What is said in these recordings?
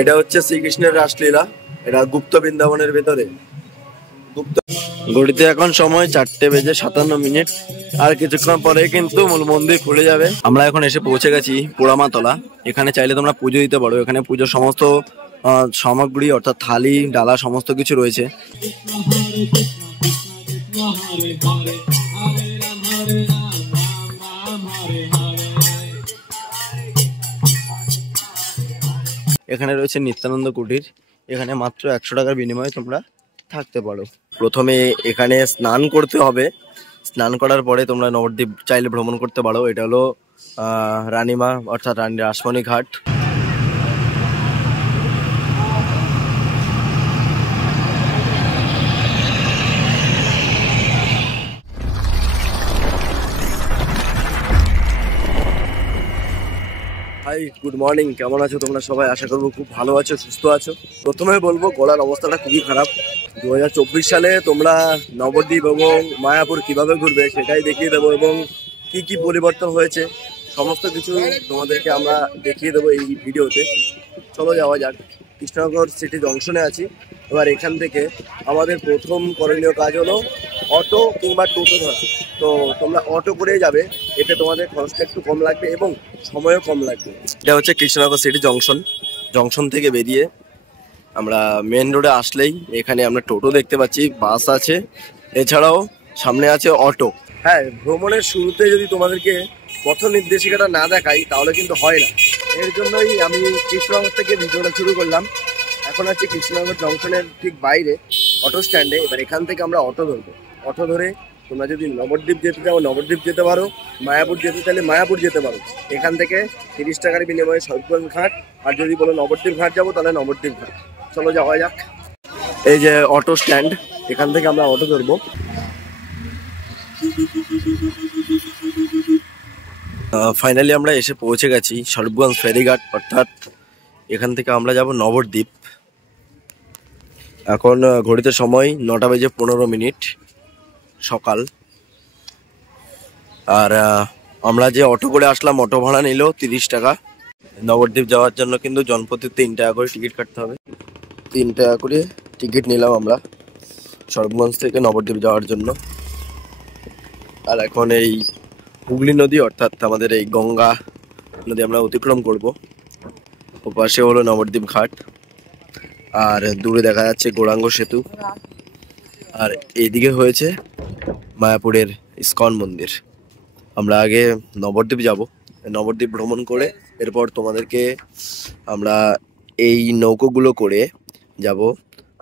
এটা হচ্ছে শ্রীকৃষ্ণের রাসলীলা। এটা গুপ্ত বৃন্দাবনের ভেতরে। গুপ্ত ঘড়িতে এখন সময় 4:57। আর কিছুক্ষণ পরে কিন্তু মূল মন্দির খুলে যাবে। আমরা এখন এসে পৌঁছে গেছি পোড়ামাতলা। এখানে চাইলে তোমরা পুজো দিতে পারো। এখানে পুজোর সমস্ত সামগ্রী অর্থাৎ থালি ডালা সমস্ত কিছু রয়েছে। এখানে রয়েছে নিত্যানন্দ কুটির। এখানে মাত্র 100 টাকার বিনিময়ে তোমরা থাকতে পারো। প্রথমে এখানে স্নান করতে হবে। স্নান করার পরে তোমরা নবদ্বীপ চাইলে ভ্রমণ করতে পারো। এটা হলো রানীমা অর্থাৎ Rani Rashmoni Ghat. Hi, good morning. কেমন আছো তোমরা সবাই? আশা করবো খুব ভালো আছো, সুস্থ আছো। প্রথমে বলবো গলার অবস্থাটা খুবই খারাপ। 2024 সালে তোমরা নবদ্বীপ এবং মায়াপুর কিভাবে ঘুরবে সেটাই দেখিয়ে দেবো, এবং কি কি পরিবর্তন হয়েছে সমস্ত কিছু তোমাদেরকে আমরা দেখিয়ে দেবো এই ভিডিওতে। চলো যাওয়া যাক। কৃষ্ণনগর সিটি জংশনে আছি। এবার এখান থেকে আমাদের প্রথম করণীয় কাজ হলো অটো কিংবা টোটো ধরা। তো তোমরা অটো করে যাবে, এতে তোমাদের খরচটা একটু কম লাগবে এবং সময়ও কম লাগবে। এটা হচ্ছে কৃষ্ণনগর সিটি জংশন। জংশন থেকে বেরিয়ে আমরা মেন রোডে আসলেই এখানে আমরা টোটো দেখতে পাচ্ছি, বাস আছে, এছাড়াও সামনে আছে অটো। হ্যাঁ, ভ্রমণের শুরুতে যদি তোমাদেরকে পথ নির্দেশিকাটা না দেখাই তাহলে কিন্তু হয় না। এর জন্যই আমি কৃষ্ণনগর থেকে ভিডিওটা শুরু করলাম। এখন আছে কৃষ্ণনগর জংশনের ঠিক বাইরে অটো স্ট্যান্ডে। এবার এখান থেকে আমরা অটো ধরবো। অটো ধরে তোমরা যদি নবদ্বীপ যেতে চাও নবদ্বীপ যেতে পারো, মায়াপুর যেতে চাইলে মায়াপুর যেতে পারো। এখান থেকে 30 টাকার বিনিময়ে সৈকত ঘাট, আর যদি বলো নবদ্বীপ ঘাট যাবো তাহলে নবদ্বীপ ঘাট। চলো যাওয়া যাক। এই যে অটো স্ট্যান্ড, এখান থেকে আমরা অটো ধরবো। ফাইনালি আমরা এসে পৌঁছে গেছি স্বরূপগঞ্জ ফেরিঘাট, অর্থাৎ এখান থেকে আমরা যাব নবদ্বীপ। এখন ঘড়িতে সময় 9:15 সকাল। আর আমরা যে অটো করে আসলাম, অটো ভাড়া নিল 30 টাকা। নবদ্বীপ যাওয়ার জন্য কিন্তু জনপ্রতি 3 টাকা করে টিকিট কাটতে হবে। 3 টাকা করে টিকিট নিলাম আমরা স্বরূপগঞ্জ থেকে নবদ্বীপ যাওয়ার জন্য। আর এখন এই হুগলি নদী অর্থাৎ আমাদের এই গঙ্গা নদী আমরা অতিক্রম করব। ওপাশে হলো নবদ্বীপ ঘাট, আর দূরে দেখা যাচ্ছে গৌরাঙ্গ সেতু, আর এইদিকে হয়েছে মায়াপুরের ইস্কন মন্দির। আমরা আগে নবদ্বীপ যাব। নবদ্বীপ ভ্রমণ করে এরপর তোমাদেরকে আমরা এই নৌকোগুলো করে যাব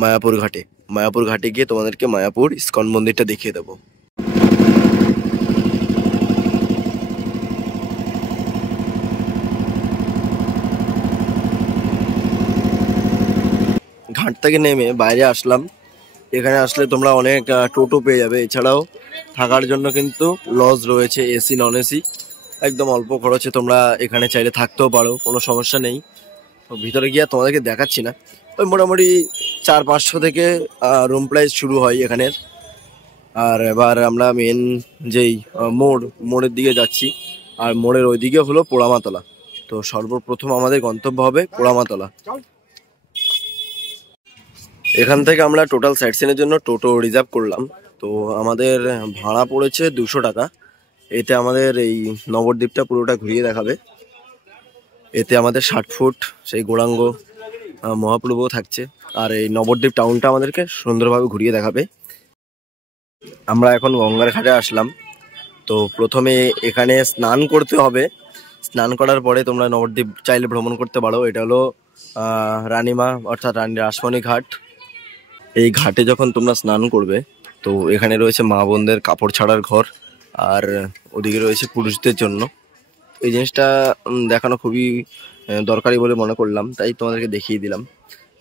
মায়াপুর ঘাটে। মায়াপুর ঘাটে গিয়ে তোমাদেরকে মায়াপুর ইস্কন মন্দিরটা দেখিয়ে দেবো। ঘাট থেকে নেমে বাইরে আসলাম। এখানে আসলে তোমরা অনেক টোটো পেয়ে যাবে। এছাড়াও থাকার জন্য কিন্তু লজ রয়েছে, এসি নন এসি। একদম অল্প খরচে তোমরা এখানে চাইলে থাকতেও পারো, কোনো সমস্যা নেই। তো ভিতরে গিয়ে তোমাদেরকে দেখাচ্ছি না। ওই মোটামুটি 400-500 থেকে রুম প্রাইস শুরু হয় এখানের। আর এবার আমরা মেন যেই মোড়ের দিকে যাচ্ছি, আর মোড়ের ওইদিকে হলো পোড়ামাতলা। তো সর্বপ্রথম আমাদের গন্তব্য হবে পোড়ামাতলা। এখান থেকে আমরা টোটাল সাইট সিনের জন্য টোটো রিজার্ভ করলাম। তো আমাদের ভাড়া পড়েছে 200 টাকা। এতে আমাদের এই নবদ্বীপটা পুরোটা ঘুরিয়ে দেখাবে। এতে আমাদের 60 ফুট সেই গৌরাঙ্গ মহাপ্রভুও থাকছে, আর এই নবদ্বীপ টাউনটা আমাদেরকে সুন্দরভাবে ঘুরিয়ে দেখাবে। আমরা এখন গঙ্গার ঘাটে আসলাম। তো প্রথমে এখানে স্নান করতে হবে। স্নান করার পরে তোমরা নবদ্বীপ চাইলে ভ্রমণ করতে পারো। এটা হলো রানীমা অর্থাৎ রানী রাসমণি ঘাট। এই ঘাটে যখন তোমরা স্নান করবে, তো এখানে রয়েছে মা বোনদের কাপড় ছাড়ার ঘর, আর ওদিকে রয়েছে পুরুষদের জন্য। এই জিনিসটা দেখানো খুবই দরকারি বলে মনে করলাম, তাই তোমাদেরকে দেখিয়ে দিলাম।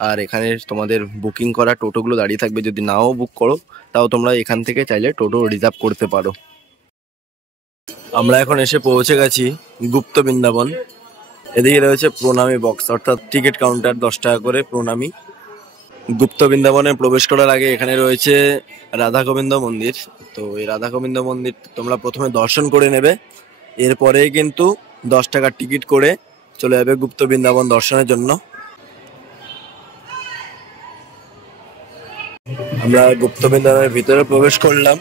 আর এখানে তোমাদের বুকিং করা টোটোগুলো দাঁড়িয়ে থাকবে। যদি নাও বুক করো তাও তোমরা এখান থেকে চাইলে টোটো রিজার্ভ করতে পারো। আমরা এখন এসে পৌঁছে গেছি গুপ্ত বৃন্দাবন। এদিকে রয়েছে প্রণামী বক্স, অর্থাৎ টিকিট কাউন্টার, 10 টাকা করে প্রণামী। গুপ্ত বৃন্দাবনে প্রবেশ করার আগে এখানে রয়েছে রাধা গোবিন্দ মন্দির। তো এই রাধা গোবিন্দ মন্দির তোমরা প্রথমে দর্শন করে নেবে, এরপরে কিন্তু 10 টাকার টিকিট করে চলে যাবে গুপ্ত বৃন্দাবন দর্শনের জন্য। আমরা গুপ্ত বৃন্দাবনের ভিতরে প্রবেশ করলাম।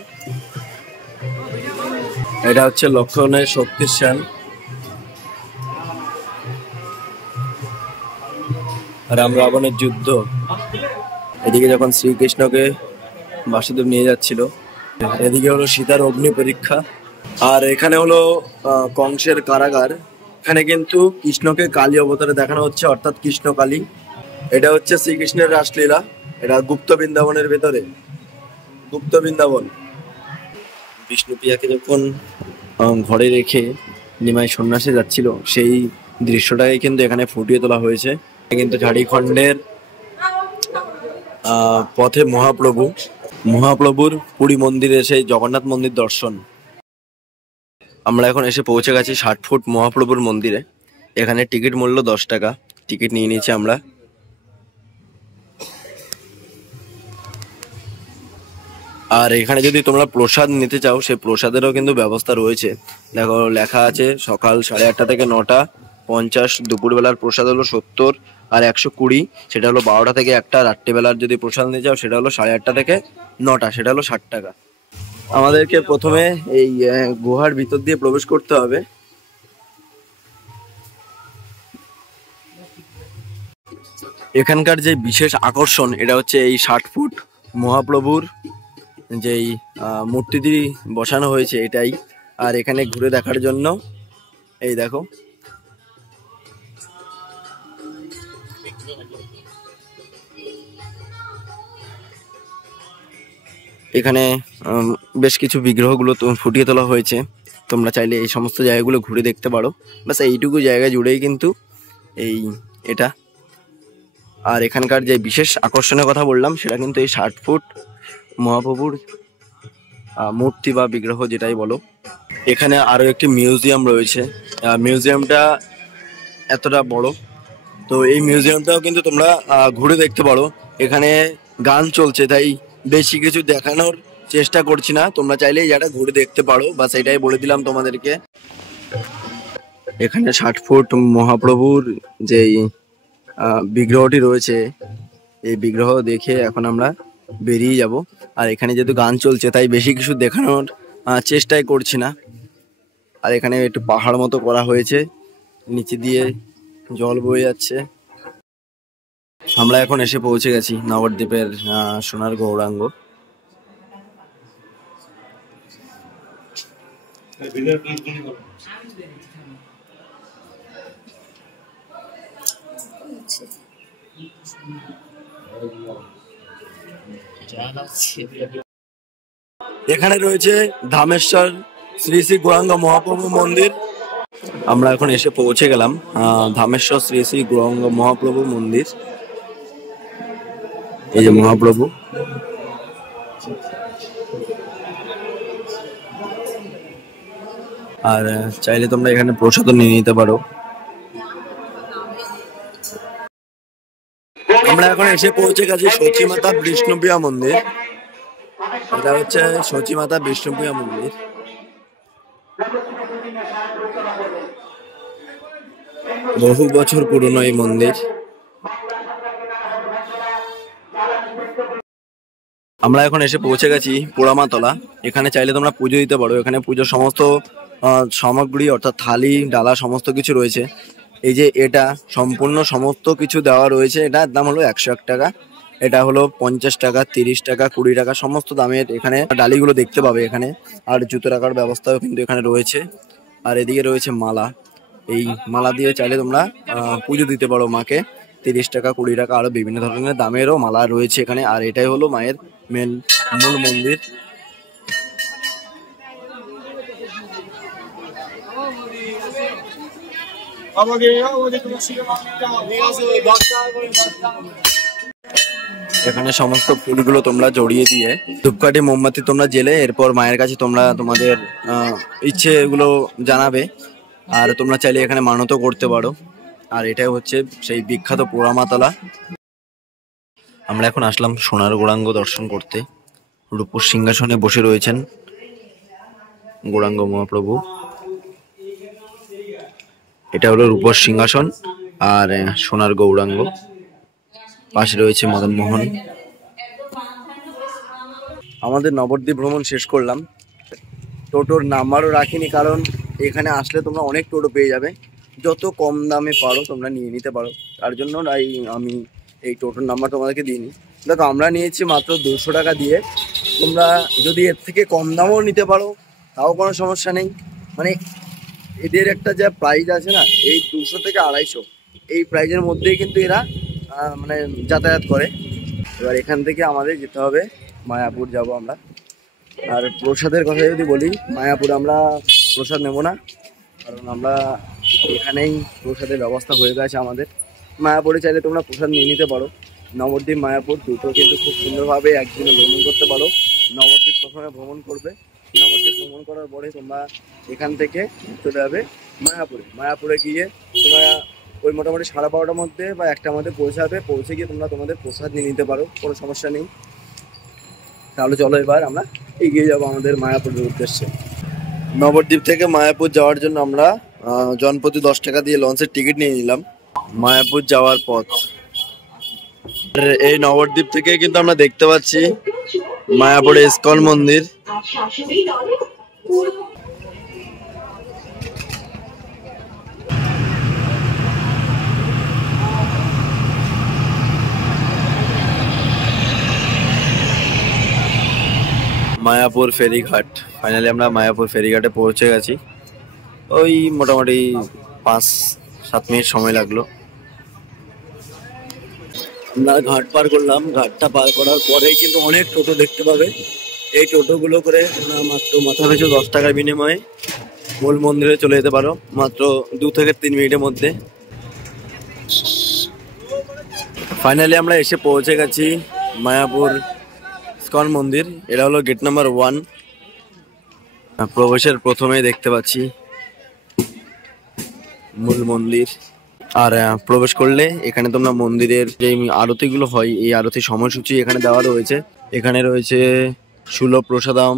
এটা হচ্ছে লক্ষণের শক্তিশাল, রাম রাবণের যুদ্ধ। এদিকে যখন শ্রীকৃষ্ণকে বাসুদেব নিয়ে যাচ্ছিল, এদিকে হলো সীতার অগ্নি পরীক্ষা, আর এখানে হলো কংসের কারাগার। এখানে কিন্তু কৃষ্ণকে কালী অবতারে দেখানো হচ্ছে, অর্থাৎ কৃষ্ণ কালী। এটা হচ্ছে শ্রীকৃষ্ণের রাসলীলা। এটা গুপ্ত বৃন্দাবনের ভেতরে, গুপ্ত বৃন্দাবন। বিষ্ণুপ্রিয়াকে যখন ঘরে রেখে নিমাই সন্ন্যাসে যাচ্ছিল, সেই দৃশ্যটাকে কিন্তু এখানে ফুটিয়ে তোলা হয়েছে। কিন্তু ঝাড়খণ্ডের পথে মহাপ্রভুর পুরী মন্দিরে সেই জগন্নাথ মন্দির দর্শন। আমরা এখন এসে পৌঁছে গেছি 60 ফুট মহাপ্রভুর মন্দিরে। এখানে টিকিট মূল্য 10 টাকা। টিকিট নিয়ে নিয়েছি আমরা। আর এখানে যদি তোমরা প্রসাদ নিতে চাও, সেই প্রসাদেরও কিন্তু ব্যবস্থা রয়েছে। দেখো লেখা আছে সকাল 8:30 থেকে 9:50, দুপুরবেলার প্রসাদ হলো 70 আর 120, সেটা হলো 12টা থেকে 1টা। রাত্রিবেলার যদি প্রসাদ নিতে চাও সেটা হলো 8:30 থেকে 9টা, সেটা হলো 60 টাকা। আমাদেরকে প্রথমে এই গুহার ভিতর দিয়ে প্রবেশ করতে হবে। এখানকার যে বিশেষ আকর্ষণ, এটা হচ্ছে এই 60 ফুট মহাপ্রভুর যেই মূর্তিটি বসানো হয়েছে এটাই। আর এখানে ঘুরে দেখার জন্য এই দেখো, এখানে বেশ কিছু বিগ্রহগুলো ফুটিয়ে তোলা হয়েছে। তোমরা চাইলে এই সমস্ত জায়গাগুলো ঘুরে দেখতে পারো। ব্যাস এইটুকু জায়গা জুড়েই কিন্তু এটা। আর এখানকার যে বিশেষ আকর্ষণের কথা বললাম, সেটা কিন্তু এই 60 ফুট মহাপ্রভুর মূর্তি বা বিগ্রহ, যেটাই বলো। এখানে আরো একটি মিউজিয়াম রয়েছে। মিউজিয়ামটা এতটা বড়, তো এই মিউজিয়ামটাও কিন্তু তোমরা ঘুরে দেখতে পারো। এখানে গান চলছে, তাই বেশি কিছু দেখানোর চেষ্টা করছি না। তোমরা চাইলে এই জায়গাটা ঘুরে দেখতে পারো, বা সেটাই বলে দিলাম তোমাদেরকে। এখানে 60 ফুট মহাপ্রভুর যেই বিগ্রহটি রয়েছে, এই বিগ্রহ দেখে এখন আমরা বেরিয়ে যাব। আর এখানে যেহেতু গান চলছে, তাই বেশি কিছু দেখানোর চেষ্টাই করছি না। আর এখানে একটু পাহাড় মতো করা হয়েছে, নিচে দিয়ে জল বয়ে যাচ্ছে। আমরা এখন এসে পৌঁছে গেছি নবদ্বীপের সোনার গৌরাঙ্গ। এখানে রয়েছে ধামেশ্বর শ্রী শ্রী গৌরাঙ্গ মহাপ্রভু মন্দির। আমরা এখন এসে পৌঁছে গেলাম ধামেশ্বর শ্রী শ্রী গৌরাঙ্গ মহাপ্রভু মন্দির। এই যে মহাপ্রভু, আর চাইলে তোমরা এখানে প্রসাদও নিয়ে নিতে পারো। আমরা এখন এসে পৌঁছে গেছি সচিমাতা বিষ্ণুপ্রিয়া মন্দির। এটা হচ্ছে সচিমাতা বিষ্ণুপ্রিয়া মন্দির। বহু বছর পুরনো এই মন্দির। আমরা এখন এসে পৌঁছে গেছি পোড়ামাতলা। এখানে চাইলে তোমরা পুজো দিতে পারো। এখানে পুজোর সমস্ত সামগ্রী, অর্থাৎ থালি ডালা সমস্ত কিছু রয়েছে। এই যে এটা সম্পূর্ণ সমস্ত কিছু দেওয়া রয়েছে। এটার দাম হলো 101 টাকা। এটা হলো 50 টাকা, 30 টাকা, 20 টাকা, সমস্ত দামের এখানে ডালিগুলো দেখতে পাবে এখানে। আর জুতো রাখার ব্যবস্থাও কিন্তু এখানে রয়েছে। আর এদিকে রয়েছে মালা। এই মালা দিয়ে চাইলে তোমরা পুজো দিতে পারো মাকে। 30 টাকা, 20 টাকা, আরো বিভিন্ন ধরনের দামেরও মালা রয়েছে এখানে। আর এটাই হলো মায়ের মূল মন্দির। এখানে সমস্ত ফুলগুলো তোমরা জড়িয়ে দিয়ে ধূপকাঠি মোমবাতি তোমরা জেলে এরপর মায়ের কাছে তোমরা তোমাদের ইচ্ছে এগুলো জানাবে। আর তোমরা চাইলে এখানে মানতও করতে পারো। আর এটাই হচ্ছে সেই বিখ্যাত পোড়ামাতলা। আমরা এখন আসলাম সোনার গৌরাঙ্গ দর্শন করতে। রূপোর সিংহাসনে বসে রয়েছেন গৌরাঙ্গ মহাপ্রভু। এটা হলো রূপোর সিংহাসন আর সোনার গৌরাঙ্গ। পাশে রয়েছে মদন মোহন। আমাদের নবদ্বীপ ভ্রমণ শেষ করলাম। টোটোর নাম্বারও রাখিনি, কারণ এখানে আসলে তোমরা অনেক টোটো পেয়ে যাবে, যত কম দামে পারো তোমরা নিয়ে নিতে পারো। তার জন্য আমি এই টোটোর নাম্বার তোমাদেরকে দিইনি। দেখো, আমরা নিয়েছি মাত্র 200 টাকা দিয়ে। তোমরা যদি এর থেকে কম দামও নিতে পারো তাও কোনো সমস্যা নেই। মানে এদের একটা যা প্রাইস আছে না, এই 200 থেকে 250, এই প্রাইজের মধ্যেই কিন্তু এরা মানে যাতায়াত করে। এবার এখান থেকে আমাদের যেতে হবে মায়াপুর যাব আমরা। আর প্রসাদের কথা যদি বলি, মায়াপুরে আমরা প্রসাদ নেব না, কারণ আমরা এখানেই প্রসাদের ব্যবস্থা হয়ে গেছে আমাদের। মায়াপুরে চাইলে তোমরা প্রসাদ নিয়ে নিতে পারো। নবদ্বীপ মায়াপুর দুটো কিন্তু খুব সুন্দরভাবে একদিনে ভ্রমণ করতে পারো। নবদ্বীপ প্রথমে ভ্রমণ করবে, নবদ্বীপ ভ্রমণ করার পরে তোমরা এখান থেকে চলে যাবে মায়াপুরে। মায়াপুরে গিয়ে তোমরা ওই মোটামুটি 12:30টার মধ্যে বা 1টার মধ্যে পৌঁছাবে। পৌঁছে গিয়ে তোমরা তোমাদের প্রসাদ নিয়ে নিতে পারো, কোনো সমস্যা নেই। তাহলে চলো এবার আমরা এগিয়ে যাবো আমাদের মায়াপুরের উদ্দেশ্যে। নবদ্বীপ থেকে মায়াপুর যাওয়ার জন্য আমরা জনপ্রতি 10 টাকা দিয়ে লঞ্চের টিকিট নিয়ে নিলাম। মায়াপুর যাওয়ার পথ, এই নবদ্বীপ থেকে কিন্তু আমরা দেখতে পাচ্ছি মায়াপুরে ইস্কন মন্দির। মায়াপুর ফেরিঘাট, ফাইনালি আমরা মায়াপুর ফেরিঘাটে পৌঁছে গেছি। ওই মোটামুটি 5-7 মিনিট সময় লাগলো। আমরা ঘাট পার করলাম। ঘাটটা পার করার পরেই কিন্তু অনেক টোটো দেখতে পাবে। এই টোটোগুলো করে তোমরা মাত্র মাথা পিছু 10 টাকার বিনিময়ে মূল মন্দিরে চলে যেতে পারো, মাত্র 2 থেকে 3 মিনিটের মধ্যে। ফাইনালি আমরা এসে পৌঁছে গেছি মায়াপুর ইস্কন মন্দির। এটা হলো গেট নাম্বার 1। প্রবেশের প্রথমেই দেখতে পাচ্ছি মূল মন্দির। আর প্রবেশ করলে এখানে তোমরা মন্দিরের যে আরতিগুলো হয়, এই আরতির সময়সূচি এখানে দেওয়া রয়েছে। এখানে রয়েছে সুলভ প্রসাদম,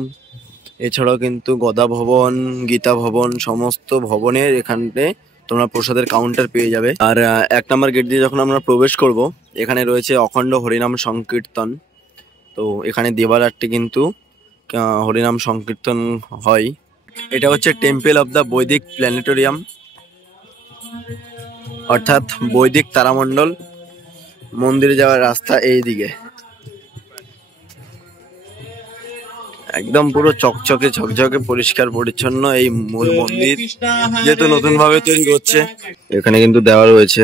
এছাড়াও কিন্তু গদা ভবন, গীতা ভবন, সমস্ত ভবনের এখানে তোমরা প্রসাদের কাউন্টার পেয়ে যাবে। আর 1 নম্বর গেট দিয়ে যখন আমরা প্রবেশ করব, এখানে রয়েছে অখণ্ড হরিনাম সংকীর্তন। তো এখানে দেবারাত্রি কিন্তু হরিনাম সংকীর্তন হয়। এটা হচ্ছে টেম্পল অফ দ্য বৈদিক প্ল্যানেটোরিয়াম, অর্থাৎ বৈদিক তারামণ্ডল। মন্দিরে যাওয়ার রাস্তা এই দিকে, একদম পুরো চকচকে ঝকঝকে পরিষ্কার পরিচ্ছন্ন এই মূল মন্দির, যেহেতু নতুন ভাবে তৈরি হচ্ছে। এখানে কিন্তু দেওয়া রয়েছে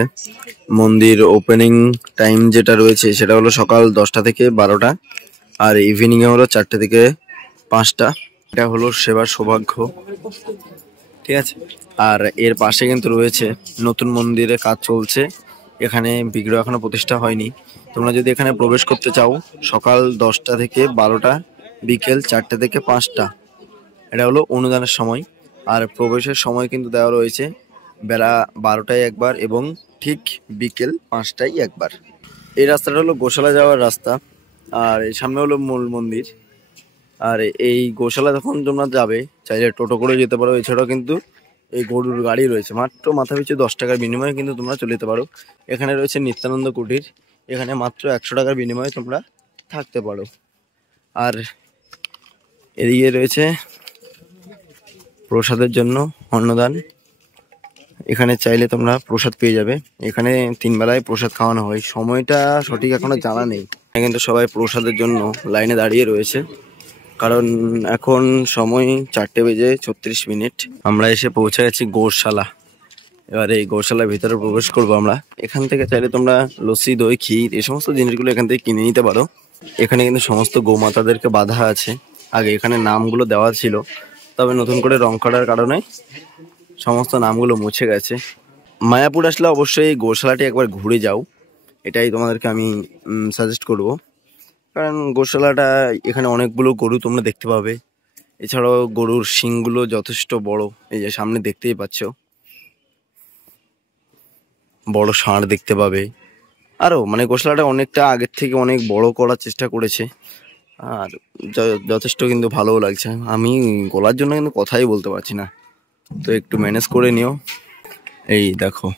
মন্দির ওপেনিং টাইম, যেটা রয়েছে সেটা হলো সকাল 10টা থেকে 12টা, আর ইভিনিং এ হলো 4টে থেকে 5টা। এটা হলো সেবার সৌভাগ্য, ঠিক আছে। আর এর পাশে কিন্তু রয়েছে নতুন মন্দিরের কাজ চলছে। এখানে বিগ্রহ এখনো প্রতিষ্ঠা হয়নি। তোমরা যদি এখানে প্রবেশ করতে চাও, সকাল 10টা থেকে 12টা, বিকেল 4টে থেকে 5টা, এটা হলো অনুদানের সময়। আর প্রবেশের সময় কিন্তু দেওয়া রয়েছে বেলা 12টায় একবার এবং ঠিক বিকেল 5টায় একবার। এই রাস্তাটা হলো গোশালা যাওয়ার রাস্তা, আর এই সামনে হলো মূল মন্দির। আর এই গোশালা যখন তোমরা যাবে, চাইলে টোটো করে যেতে পারো। এছাড়াও কিন্তু এই গরুর গাড়ি রয়েছে, মাত্র মাথা পিছু 10 টাকার বিনিময়ে কিন্তু তোমরা চলে যেতে পারো। এখানে রয়েছে নিত্যানন্দ কুটির, এখানে মাত্র 100 টাকার বিনিময়ে তোমরা থাকতে পারো। আর এদিকে রয়েছে প্রসাদের জন্য অন্নদান, এখানে চাইলে তোমরা প্রসাদ পেয়ে যাবে। এখানে 3 বেলায় প্রসাদ খাওয়ানো হয়, সময়টা সঠিক এখনো জানা নেই। কিন্তু সবাই প্রসাদের জন্য লাইনে দাঁড়িয়ে রয়েছে, কারণ এখন সময় 4:36। আমরা এসে পৌঁছে গেছি গোশালা। এবার এই গোশালার ভিতরে প্রবেশ করবো আমরা। এখান থেকে চাইলে তোমরা লস্যি, দই, ক্ষীর, এই সমস্ত জিনিসগুলো এখান থেকে কিনে নিতে পারো। এখানে কিন্তু সমস্ত গোমাতাদেরকে বাঁধা আছে। আগে এখানে নামগুলো দেওয়া ছিল, তবে নতুন করে রং করার কারণে সমস্ত নামগুলো মুছে গেছে। মায়াপুর আসলে অবশ্যই এই গোশালাটি একবার ঘুরে যাও, এটাই তোমাদেরকে আমি সাজেস্ট করব। কারণ গোশালাটা, এখানে অনেকগুলো গরু তোমরা দেখতে পাবে। এছাড়াও গরুর শিংগুলো যথেষ্ট বড়, এই যে সামনে দেখতেই পাচ্ছ, বড় ষাঁড় দেখতে পাবে। আরও মানে গোশালাটা অনেকটা আগের থেকে অনেক বড় করার চেষ্টা করেছে, আর যথেষ্ট কিন্তু ভালোও লাগছে। আমি গলার জন্য কিন্তু কথাই বলতে পারছি না, তো একটু ম্যানেজ করে নিও। এই দেখো,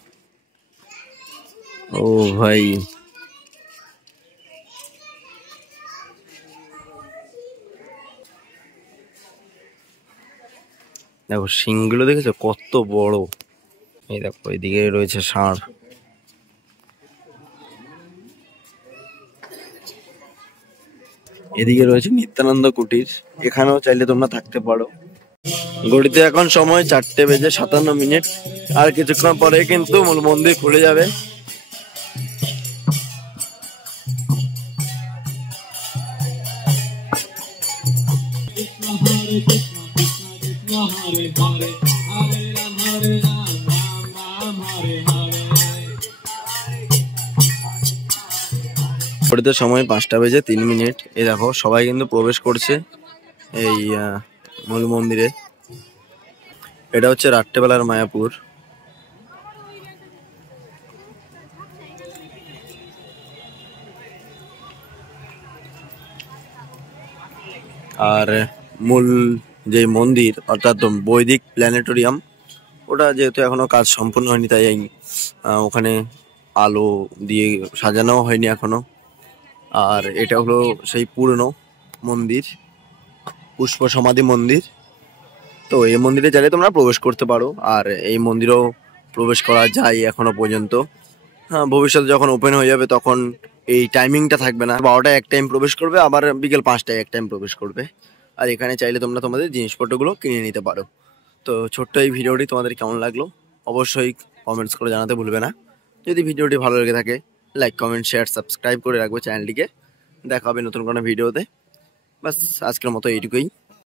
ও ভাই, দেখো শিংগুলো দেখেছো কত বড়। এই দেখো এদিকে রয়েছে ষাঁড়। এদিকে রয়েছে নিত্যানন্দ কুটির, এখানেও চাইলে তোমরা থাকতে পারো। ঘড়িতে এখন সময় 4:57। আর কিছুক্ষণ পরে কিন্তু মূল মন্দির খুলে যাবে। ঘড়িতে সময় 5:03। এই দেখো সবাই কিন্তু প্রবেশ করছে এই মূল মন্দিরে। এটা হচ্ছে রাত্রেবেলার মায়াপুর। আর মূল যে মন্দির অর্থাৎ বৈদিক প্ল্যানেটোরিয়াম, ওটা যেহেতু এখনো কাজ সম্পূর্ণ হয়নি, তাই ওখানে আলো দিয়ে সাজানো হয়নি এখনো। আর এটা হলো সেই পুরনো মন্দির, পুষ্প সমাধি মন্দির। তো এই মন্দিরে চাইলে তোমরা প্রবেশ করতে পারো। আর এই মন্দিরেও প্রবেশ করা যায় এখনো পর্যন্ত। হ্যাঁ, ভবিষ্যতে যখন ওপেন হয়ে যাবে তখন এই টাইমিংটা থাকবে না, 12টায় এক টাইম প্রবেশ করবে, আবার বিকেল 5টায় এক টাইম প্রবেশ করবে। আর এখানে চাইলে তোমরা তোমাদের জিনিসপত্রগুলো কিনে নিতে পারো। তো ছোট্ট এই ভিডিওটি তোমাদের কেমন লাগলো অবশ্যই কমেন্টস করে জানাতে ভুলবে না। যদি ভিডিওটি ভালো লেগে থাকে লাইক, কমেন্ট, শেয়ার, সাবস্ক্রাইব করে রাখবে চ্যানেলটিকে। দেখা হবে নতুন কোনো ভিডিওতে। বাস আজকের মতো এইটুকুই।